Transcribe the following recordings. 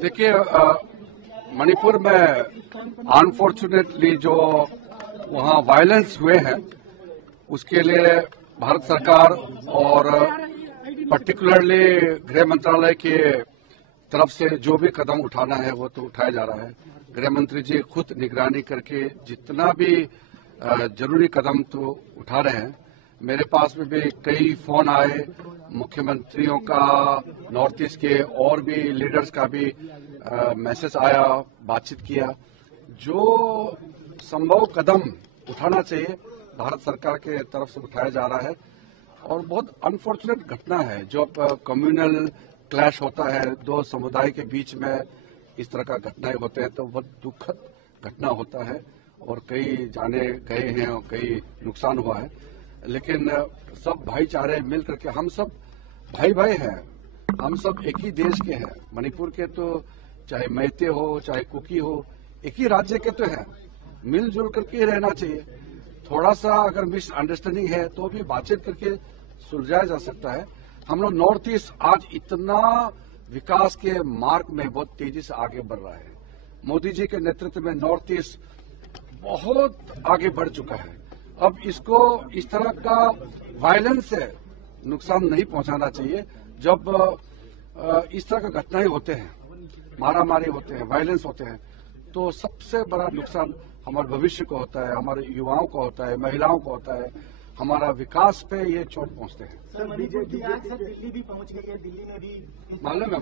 देखिए, मणिपुर में अनफॉर्चुनेटली जो वहाँ वायलेंस हुए हैं उसके लिए भारत सरकार और पर्टिकुलरली गृह मंत्रालय के तरफ से जो भी कदम उठाना है वो तो उठाया जा रहा है। गृह मंत्री जी खुद निगरानी करके जितना भी जरूरी कदम तो उठा रहे हैं। मेरे पास में भी कई फोन आए मुख्यमंत्रियों का, नॉर्थ ईस्ट के और भी लीडर्स का भी मैसेज आया, बातचीत किया। जो संभव कदम उठाना चाहिए भारत सरकार के तरफ से उठाया जा रहा है। और बहुत अनफॉर्चुनेट घटना है जब कम्युनल क्लैश होता है, दो समुदाय के बीच में इस तरह का घटनाएं होते हैं तो बहुत दुखद घटना होता है और कई जाने गए हैं और कई नुकसान हुआ है। लेकिन सब भाईचारे मिल करके हम सब भाई भाई हैं, हम सब एक ही देश के हैं। मणिपुर के तो चाहे मैते हो चाहे कुकी हो, एक ही राज्य के तो हैं। मिलजुल करके रहना चाहिए। थोड़ा सा अगर मिसअंडरस्टैंडिंग है तो भी बातचीत करके सुलझाया जा सकता है। हम लोग नॉर्थ ईस्ट आज इतना विकास के मार्ग में बहुत तेजी से आगे बढ़ रहा है। मोदी जी के नेतृत्व में नॉर्थ ईस्ट बहुत आगे बढ़ चुका है। अब इसको इस तरह का वायलेंस से नुकसान नहीं पहुंचाना चाहिए। जब इस तरह का घटनाएं होते हैं, मारामारी होते हैं, वायलेंस होते हैं, तो सबसे बड़ा नुकसान हमारे भविष्य को होता है, हमारे युवाओं को होता है, महिलाओं को होता है, हमारा विकास पे ये चोट पहुंचते हैं। सर, दिल्ली भी पहुंच गई है, दिल्ली में भी मालूम है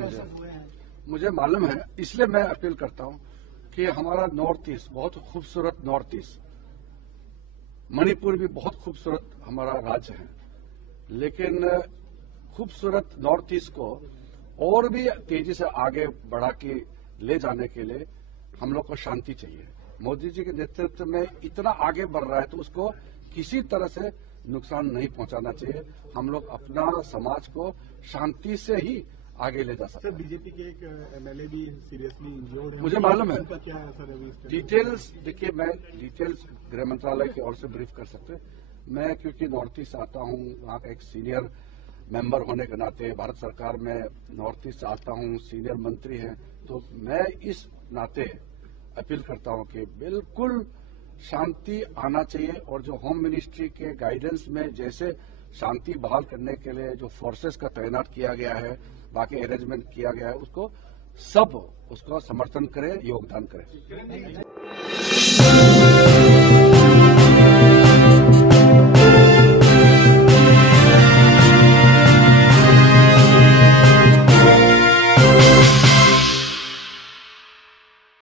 मुझे मालूम है। इसलिए मैं अपील करता हूं कि हमारा नॉर्थ ईस्ट बहुत खूबसूरत, नॉर्थ ईस्ट मणिपुर भी बहुत खूबसूरत हमारा राज्य है। लेकिन खूबसूरत नॉर्थ ईस्ट को और भी तेजी से आगे बढ़ा के ले जाने के लिए हम लोग को शांति चाहिए। मोदी जी के नेतृत्व में इतना आगे बढ़ रहा है तो उसको किसी तरह से नुकसान नहीं पहुंचाना चाहिए। हम लोग अपना समाज को शांति से ही आगे ले जा सकते हैं। सर, बीजेपी के एक एमएलए भी सीरियसली इंजर्ड है, मुझे मालूम है। उनका क्या है सर अभी? डिटेल्स देखिए, मैं डिटेल्स गृह मंत्रालय की ओर से ब्रीफ कर सकते हैं। मैं क्योंकि नॉर्थ ईस्ट आता हूं, वहां का एक सीनियर मेंबर होने के नाते भारत सरकार में नॉर्थ ईस्ट आता हूं, सीनियर मंत्री हैं, तो मैं इस नाते अपील करता हूं कि बिल्कुल शांति आना चाहिए। और जो होम मिनिस्ट्री के गाइडेंस में जैसे शांति बहाल करने के लिए जो फोर्सेस का तैनात किया गया है, बाकी अरेंजमेंट किया गया है, उसको सब उसको समर्थन करें, योगदान करें।